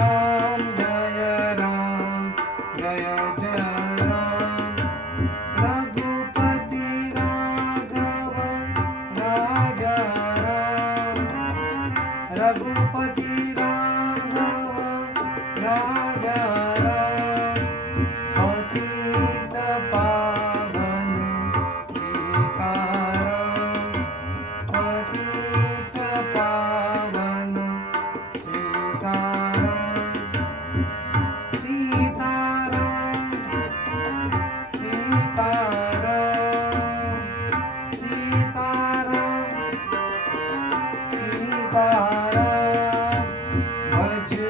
राम जय राम जय जय राम रघुपति राघव राजा राम रघुपति राघव राजा राम पतित पावन सीताराम पतित पावन सीताराम सीताराम सीताराम सीताराम